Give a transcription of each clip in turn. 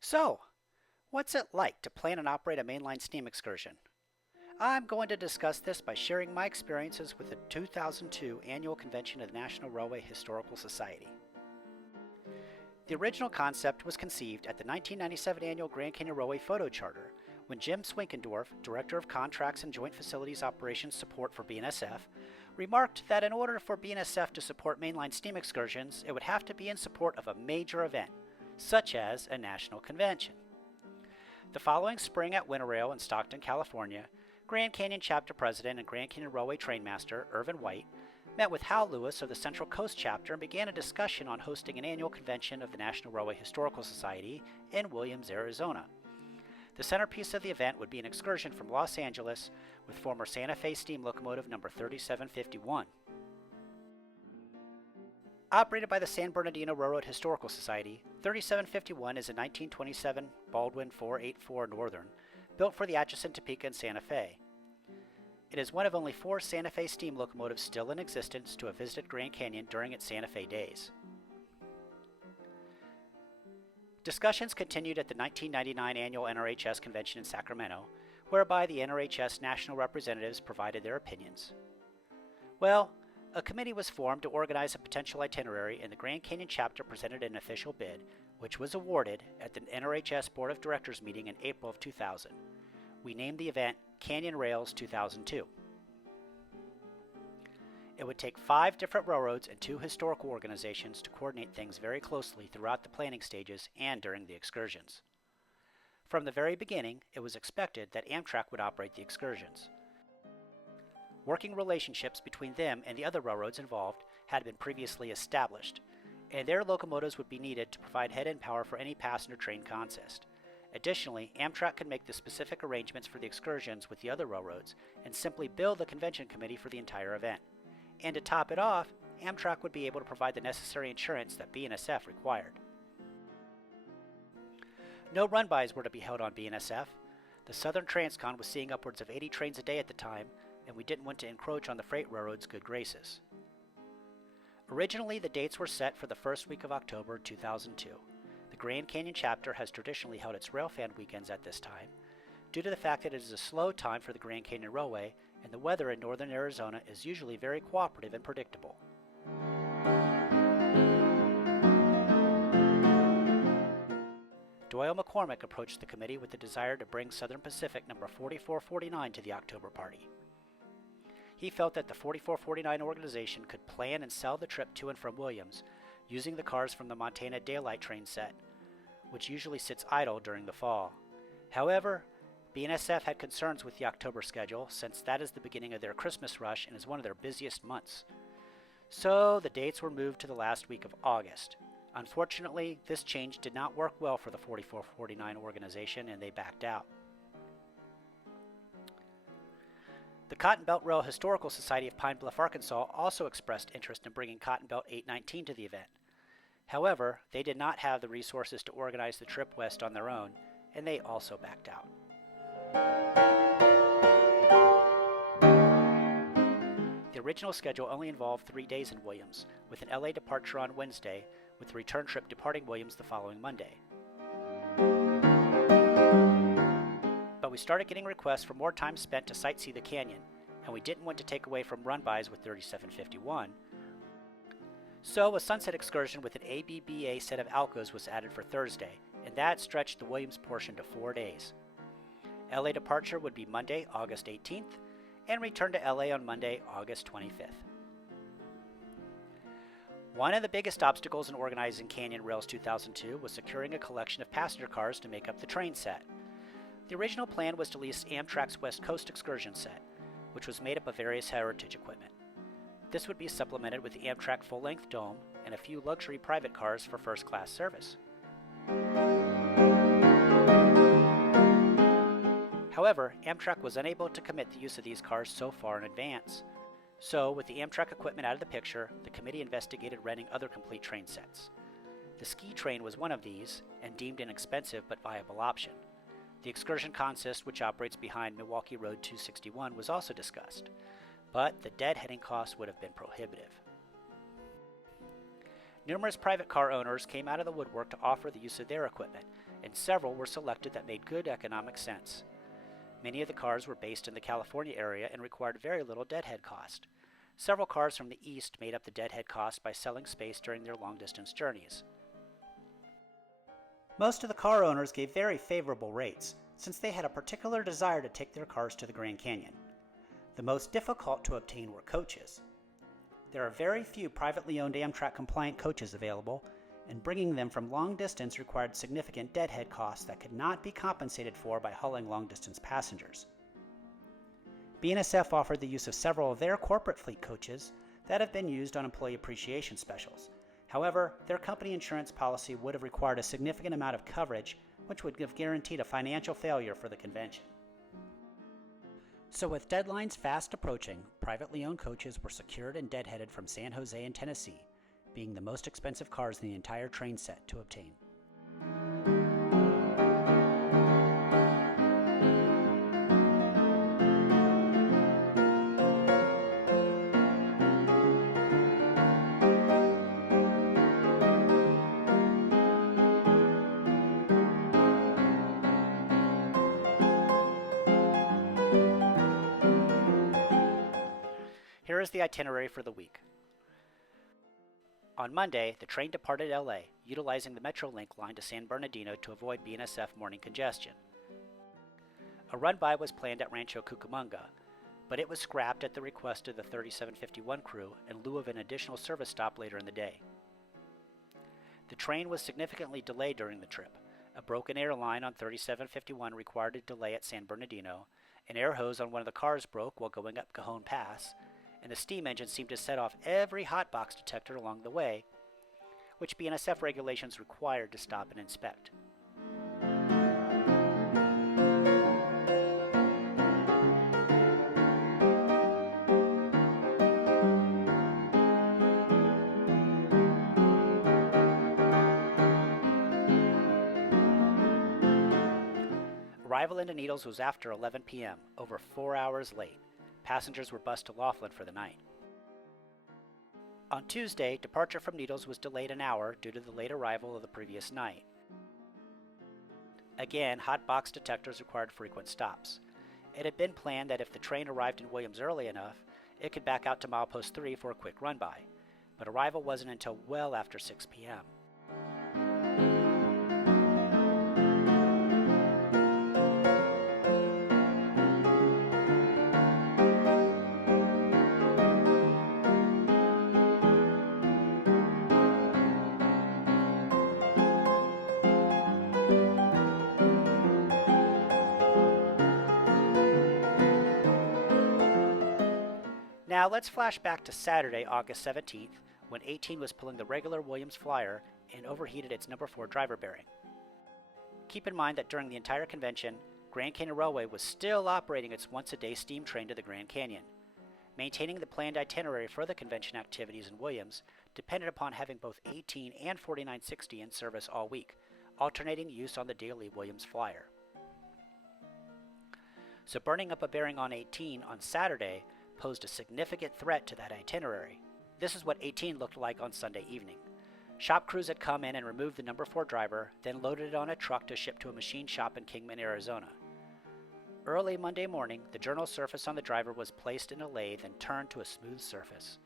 So, what's it like to plan and operate a mainline steam excursion? I'm going to discuss this by sharing my experiences with the 2002 annual convention of the National Railway Historical Society. The original concept was conceived at the 1997 annual Grand Canyon Railway Photo Charter when Jim Swinkendorf, Director of Contracts and Joint Facilities Operations Support for BNSF, remarked that in order for BNSF to support mainline steam excursions, it would have to be in support of a major event, such as a national convention. The following spring at Winter in Stockton, California, Grand Canyon Chapter President and Grand Canyon Railway Trainmaster Irvin White met with Hal Lewis of the Central Coast Chapter and began a discussion on hosting an annual convention of the National Railway Historical Society in Williams, Arizona. The centerpiece of the event would be an excursion from Los Angeles with former Santa Fe steam locomotive number 3751. Operated by the San Bernardino Railroad Historical Society, 3751 is a 1927 Baldwin 484 Northern, built for the Atchison, Topeka, and Santa Fe. It is one of only 4 Santa Fe steam locomotives still in existence to have visited Grand Canyon during its Santa Fe days. Discussions continued at the 1999 annual NRHS convention in Sacramento, whereby the NRHS national representatives provided their opinions. Well, a committee was formed to organize a potential itinerary, and the Grand Canyon chapter presented an official bid, which was awarded at the NRHS Board of Directors meeting in April of 2000. We named the event Canyon Rails 2002. It would take 5 different railroads and 2 historical organizations to coordinate things very closely throughout the planning stages and during the excursions. From the very beginning, it was expected that Amtrak would operate the excursions. Working relationships between them and the other railroads involved had been previously established, and their locomotives would be needed to provide head-end power for any passenger train consist. Additionally, Amtrak could make the specific arrangements for the excursions with the other railroads and simply bill the convention committee for the entire event. And to top it off, Amtrak would be able to provide the necessary insurance that BNSF required. No run-bys were to be held on BNSF. The Southern Transcon was seeing upwards of 80 trains a day at the time, and we didn't want to encroach on the freight railroad's good graces. Originally, the dates were set for the first week of October 2002. The Grand Canyon chapter has traditionally held its Railfan weekends at this time, due to the fact that it is a slow time for the Grand Canyon Railway, and the weather in northern Arizona is usually very cooperative and predictable. Doyle McCormick approached the committee with the desire to bring Southern Pacific number 4449 to the October party. He felt that the 4449 organization could plan and sell the trip to and from Williams using the cars from the Montana Daylight train set, which usually sits idle during the fall. However, BNSF had concerns with the October schedule since that is the beginning of their Christmas rush and is one of their busiest months. So the dates were moved to the last week of August. Unfortunately, this change did not work well for the 4449 organization and they backed out. The Cotton Belt Rail Historical Society of Pine Bluff, Arkansas also expressed interest in bringing Cotton Belt 819 to the event. However, they did not have the resources to organize the trip west on their own, and they also backed out. The original schedule only involved 3 days in Williams, with an LA departure on Wednesday, with the return trip departing Williams the following Monday. But we started getting requests for more time spent to sightsee the canyon, and we didn't want to take away from run-bys with 3751. So a sunset excursion with an ABBA set of Alcos was added for Thursday, and that stretched the Williams portion to 4 days. LA departure would be Monday, August 18th, and return to LA on Monday, August 25th. One of the biggest obstacles in organizing Canyon Rails 2002 was securing a collection of passenger cars to make up the train set. The original plan was to lease Amtrak's West Coast excursion set, which was made up of various heritage equipment. This would be supplemented with the Amtrak full-length dome and a few luxury private cars for first-class service. However, Amtrak was unable to commit the use of these cars so far in advance. So, with the Amtrak equipment out of the picture, the committee investigated renting other complete train sets. The ski train was one of these, and deemed an expensive but viable option. The excursion consist, which operates behind Milwaukee Road 261, was also discussed, but the deadheading cost would have been prohibitive. Numerous private car owners came out of the woodwork to offer the use of their equipment, and several were selected that made good economic sense. Many of the cars were based in the California area and required very little deadhead cost. Several cars from the east made up the deadhead cost by selling space during their long-distance journeys. Most of the car owners gave very favorable rates, since they had a particular desire to take their cars to the Grand Canyon. The most difficult to obtain were coaches. There are very few privately owned Amtrak-compliant coaches available, and bringing them from long distance required significant deadhead costs that could not be compensated for by hauling long-distance passengers. at&SF offered the use of several of their corporate fleet coaches that have been used on employee appreciation specials. However, their company insurance policy would have required a significant amount of coverage, which would have guaranteed a financial failure for the convention. So with deadlines fast approaching, privately owned coaches were secured and deadheaded from San Jose and Tennessee, being the most expensive cars in the entire train set to obtain. Here is the itinerary for the week. On Monday, the train departed LA, utilizing the Metrolink line to San Bernardino to avoid BNSF morning congestion. A run-by was planned at Rancho Cucamonga, but it was scrapped at the request of the 3751 crew in lieu of an additional service stop later in the day. The train was significantly delayed during the trip. A broken air line on 3751 required a delay at San Bernardino, an air hose on one of the cars broke while going up Cajon Pass, and the steam engine seemed to set off every hotbox detector along the way, which BNSF regulations required to stop and inspect. Arrival into Needles was after 11 p.m., over 4 hours late. Passengers were bused to Laughlin for the night. On Tuesday, departure from Needles was delayed an hour due to the late arrival of the previous night. Again, hot box detectors required frequent stops. It had been planned that if the train arrived in Williams early enough, it could back out to milepost 3 for a quick run-by, but arrival wasn't until well after 6 p.m. Now let's flash back to Saturday, August 17th, when 18 was pulling the regular Williams Flyer and overheated its number 4 driver bearing. Keep in mind that during the entire convention, Grand Canyon Railway was still operating its once-a-day steam train to the Grand Canyon. Maintaining the planned itinerary for the convention activities in Williams depended upon having both 18 and 4960 in service all week, alternating use on the daily Williams Flyer. So burning up a bearing on 18 on Saturday posed a significant threat to that itinerary. This is what 18 looked like on Sunday evening. Shop crews had come in and removed the number 4 driver, then loaded it on a truck to ship to a machine shop in Kingman, Arizona. Early Monday morning, the journal surface on the driver was placed in a lathe and turned to a smooth surface.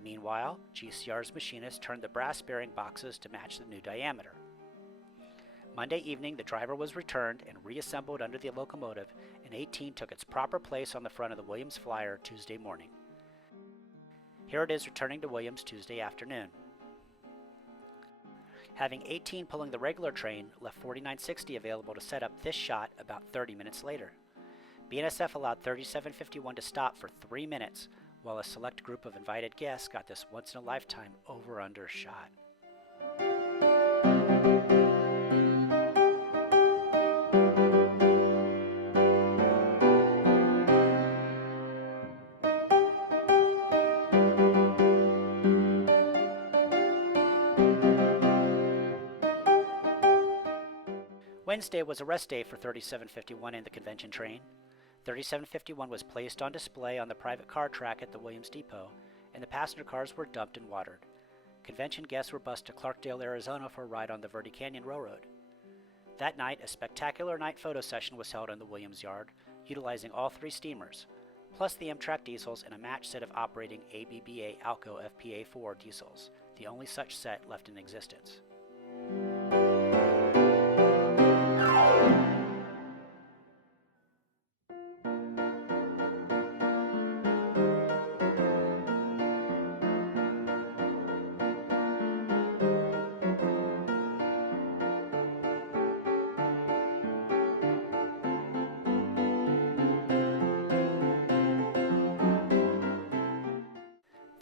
Meanwhile, GCR's machinist turned the brass bearing boxes to match the new diameter. Monday evening, the driver was returned and reassembled under the locomotive, and 18 took its proper place on the front of the Williams Flyer Tuesday morning. Here it is returning to Williams Tuesday afternoon. Having 18 pulling the regular train left 4960 available to set up this shot about 30 minutes later. BNSF allowed 3751 to stop for 3 minutes, while a select group of invited guests got this once-in-a-lifetime over-under shot. Wednesday was a rest day for 3751 and the convention train. 3751 was placed on display on the private car track at the Williams Depot, and the passenger cars were dumped and watered. convention guests were bused to Clarkdale, Arizona for a ride on the Verde Canyon Railroad. That night, a spectacular night photo session was held in the Williams Yard, utilizing all 3 steamers, plus the Amtrak diesels and a matched set of operating ABBA Alco FPA-4 diesels, the only such set left in existence.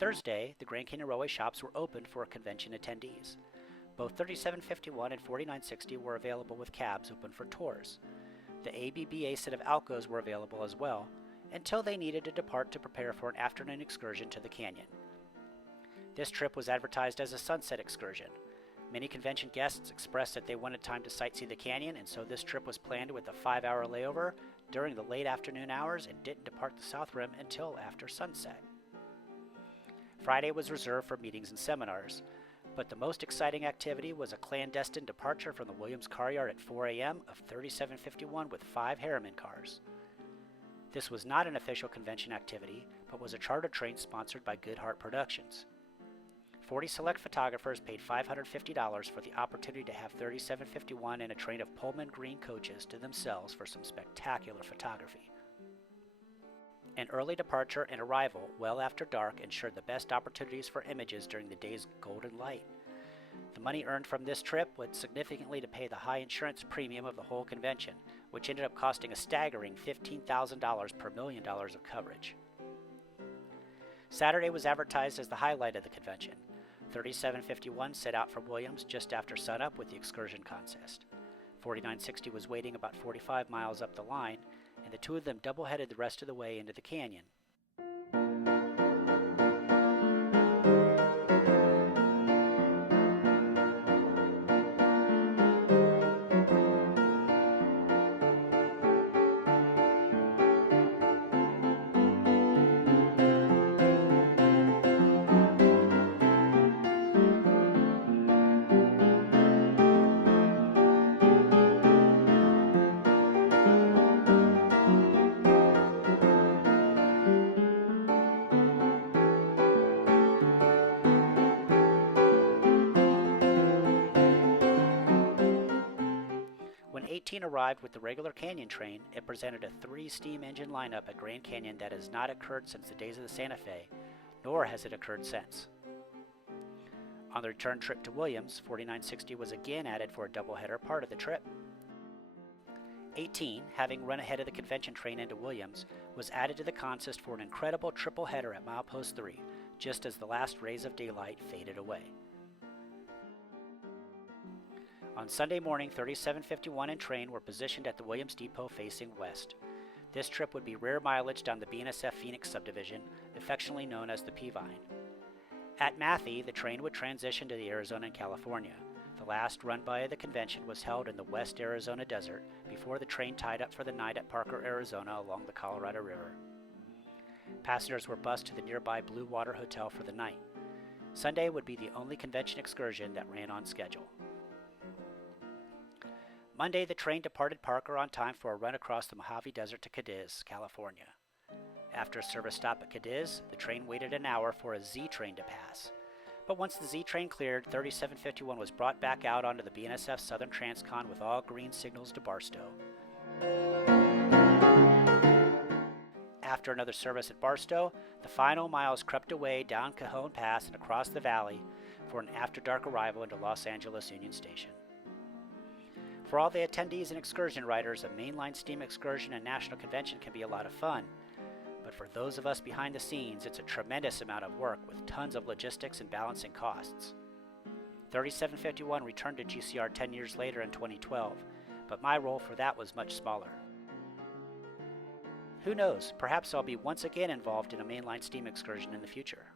Thursday, the Grand Canyon Railway shops were opened for convention attendees. Both 3751 and 4960 were available with cabs open for tours. The ABBA set of Alcos were available as well, until they needed to depart to prepare for an afternoon excursion to the canyon. This trip was advertised as a sunset excursion. Many convention guests expressed that they wanted time to sightsee the canyon, and so this trip was planned with a 5-hour layover during the late afternoon hours and didn't depart the South Rim until after sunset. Friday was reserved for meetings and seminars, but the most exciting activity was a clandestine departure from the Williams car yard at 4 a.m. of 3751 with 5 Harriman cars. This was not an official convention activity, but was a charter train sponsored by Goodhart Productions. 40 select photographers paid $550 for the opportunity to have 3751 and a train of Pullman green coaches to themselves for some spectacular photography. An early departure and arrival well after dark ensured the best opportunities for images during the day's golden light. The money earned from this trip went significantly to pay the high insurance premium of the whole convention, which ended up costing a staggering $15,000 per $1 million of coverage. Saturday was advertised as the highlight of the convention. 3751 set out from Williams just after sunup with the excursion contest. 4960 was waiting about 45 miles up the line, and the two of them double-headed the rest of the way into the canyon. When 18 arrived with the regular Canyon train, it presented a 3-steam engine lineup at Grand Canyon that has not occurred since the days of the Santa Fe, nor has it occurred since. On the return trip to Williams, 4960 was again added for a doubleheader part of the trip. 18, having run ahead of the convention train into Williams, was added to the consist for an incredible triple header at milepost 3, just as the last rays of daylight faded away. On Sunday morning, 3751 and train were positioned at the Williams Depot facing west. This trip would be rare mileage down the at&SF Phoenix subdivision, affectionately known as the Peavine. At Matthey, the train would transition to the Arizona and California. The last run-by of the convention was held in the West Arizona desert before the train tied up for the night at Parker, Arizona along the Colorado River. Passengers were bused to the nearby Blue Water Hotel for the night. Sunday would be the only convention excursion that ran on schedule. Monday, the train departed Parker on time for a run across the Mojave Desert to Cadiz, California. After a service stop at Cadiz, the train waited an hour for a Z train to pass. But once the Z train cleared, 3751 was brought back out onto the at&SF Southern Transcon with all green signals to Barstow. After another service at Barstow, the final miles crept away down Cajon Pass and across the valley for an after-dark arrival into Los Angeles Union Station. For all the attendees and excursion riders, a mainline steam excursion and national convention can be a lot of fun. But for those of us behind the scenes, it's a tremendous amount of work with tons of logistics and balancing costs. 3751 returned to GCR 10 years later in 2012, but my role for that was much smaller. Who knows, perhaps I'll be once again involved in a mainline steam excursion in the future.